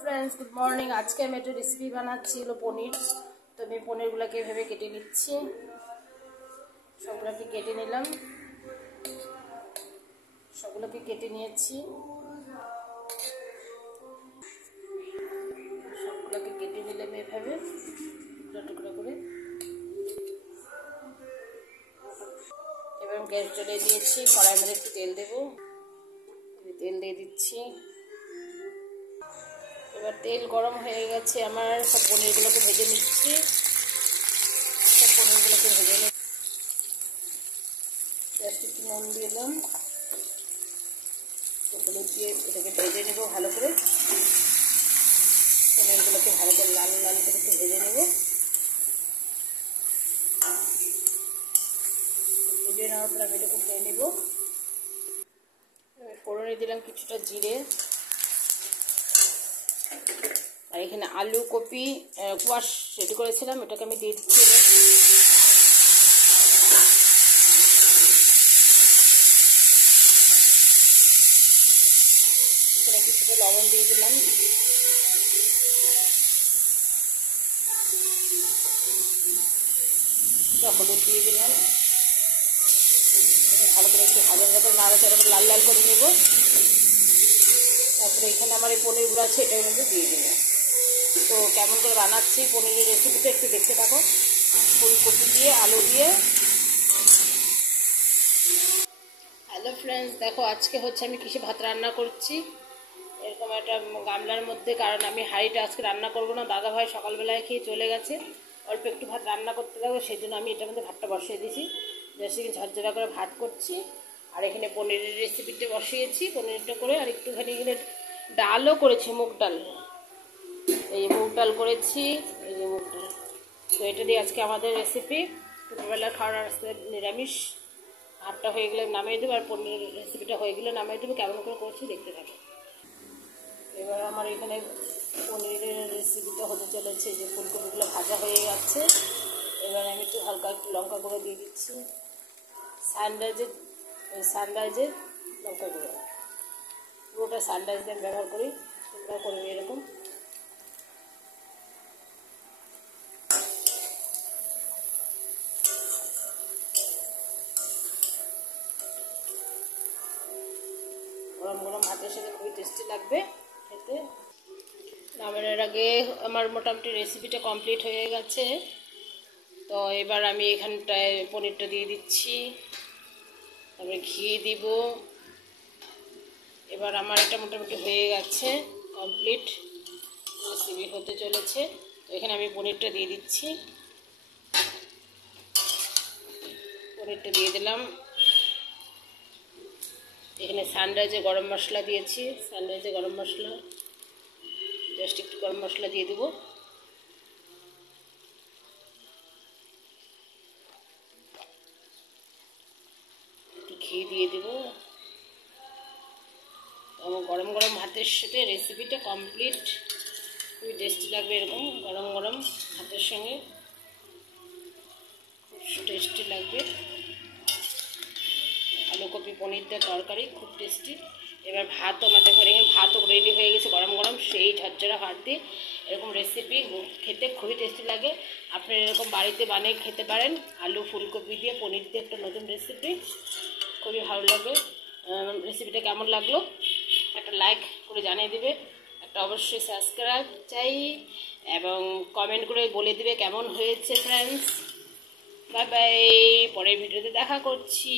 Friends good morning. आज के मैं रेसिपी बनाচ্ছি पनीर। तो मैं पनीरগুলোকে এভাবে কেটে নিচ্ছি। সবগুলোকে কেটে নিলাম, সবগুলোকে কেটে নিয়েছি। সবগুলোকে কেটে নিলাম এভাবে টুকরা টুকরা করে। এবার গ্যাস জ্বালিয়ে দিয়েছি, কড়াইয়ের মধ্যে একটু তেল দেব। তেল দিয়ে দিচ্ছি। এবার তেল গরম হয়ে গেছে, আমার সব পনিরগুলোকে ভেজে নিচ্ছি। সব পনিরগুলোকে ভেজে নিচ্ছি। জাস্ট একটু নুন দিলাম, হলুদ দিয়ে এটাকে ভেজে নেব ভালো করে। পনিরগুলোকে ভালো করে লাল লাল করে একটু ভেজে নেব। ভেজে নেওয়ার পর আমি এটাকে খেয়ে নেব। ফোড়নে দিলাম কিছুটা জিরে, আর এখানে আলু কপি কোয়াশ রেডি করেছিলাম, এটাকে আমি দিয়ে দিচ্ছি। এখানে কিছুটা লবণ দিয়ে দিলাম। হলুদ দিয়ে দিলাম। ভালো করে একটু ভাজা ভাজা করে নাড়াচাড়া করে লাল লাল করে নেব। তারপরে এখানে আমার এই পনিরগুলো আছে, এটার মধ্যে দিয়ে দেব। তো কেমন করে বানাচ্ছি পনিরের রেসিপিটা একটু দেখতে থাকো। ফুলকপি দিয়ে আলু দিয়ে। হ্যালো ফ্রেন্ডস, দেখো আজকে হচ্ছে আমি কিসে ভাত রান্না করছি। এরকম একটা গামলার মধ্যে, কারণ আমি হাঁড়িটা আজকে রান্না করব না, দাদা ভাই সকালবেলায় খেয়ে চলে গেছে। অল্প একটু ভাত রান্না করতে থাকবে, সেই জন্য আমি এটার মধ্যে ভাতটা বসিয়ে দিয়েছি। জাস্ট ঝরঝরা করে ভাত করছি। আর এখানে পনিরের রেসিপিটা বসিয়েছি, পনিরটা করে। আর একটুখানি এখানে ডালও করেছি, মুগ ডাল। এই মুগ ডাল করেছি, এই যে মুগ ডাল। তো এটা দিয়ে আজকে আমাদের রেসিপি। দুপুরবেলা খাওয়ার আজকে নিরামিষ। ভাতটা হয়ে গেলে নামিয়ে দেবো, আর পনিরের রেসিপিটা হয়ে গেলে নামিয়ে দেবো। কেমন করে করছি দেখতে থাকো। এবার আমার এখানে পনিরের রেসিপিটা হতে চলেছে। যে ফুলকপিগুলো ভাজা হয়ে গেছে। এবার আমি একটু হালকা একটু লঙ্কা গুঁড়ো দিয়ে দিচ্ছি। সানরাইজের লঙ্কা গুঁড়ো, পুরোটা সানরাইজ দিয়ে ব্যবহার করি। তোমরা করবে এরকম। গরম গরম ভাতের সাথে খুবই টেস্টি লাগবে খেতে। নামানোর আগে আমার মোটামুটি রেসিপিটা কমপ্লিট হয়ে গেছে। তো এবার আমি এখানটায় পনিরটা দিয়ে দিচ্ছি, তারপরে ঘি দিব। এবার আমার এটা মোটামুটি হয়ে গেছে, কমপ্লিট রেসিপি হতে চলেছে। তো এখানে আমি পনিরটা দিয়ে দিচ্ছি। পনিরটা দিয়ে দিলাম। এখানে সানরাইজে গরম মশলা দিয়েছি, সানরাইজে গরম মশলা। জাস্ট একটু গরম মশলা দিয়ে দেবো। একটু ঘি দিয়ে দেবো। আমার গরম গরম ভাতের সাথে রেসিপিটা কমপ্লিট। খুবই টেস্টি লাগবে এরকম গরম গরম ভাতের সঙ্গে, খুব টেস্টি লাগবে। আলু কপি পনির দিয়ে তরকারি খুব টেস্টি। এবার ভাতও আমাদের ঘরে ভাতও রেডি হয়ে গেছে গরম গরম। সেই ঝরঝরা ভাত দিয়ে এরকম রেসিপি খেতে খুবই টেস্টি লাগে। আপনারা এরকম বাড়িতে বানিয়ে খেতে পারেন। আলু ফুলকপি দিয়ে পনির দিয়ে একটা নতুন রেসিপি, খুবই ভালো লাগে। রেসিপিটা কেমন লাগলো একটা লাইক করে জানিয়ে দিবে, একটা অবশ্যই সাবস্ক্রাইব চাই, এবং কমেন্ট করে বলে দিবে কেমন হয়েছে ফ্রেন্ডস। বাই বাই, পরের ভিডিওতে দেখা করছি।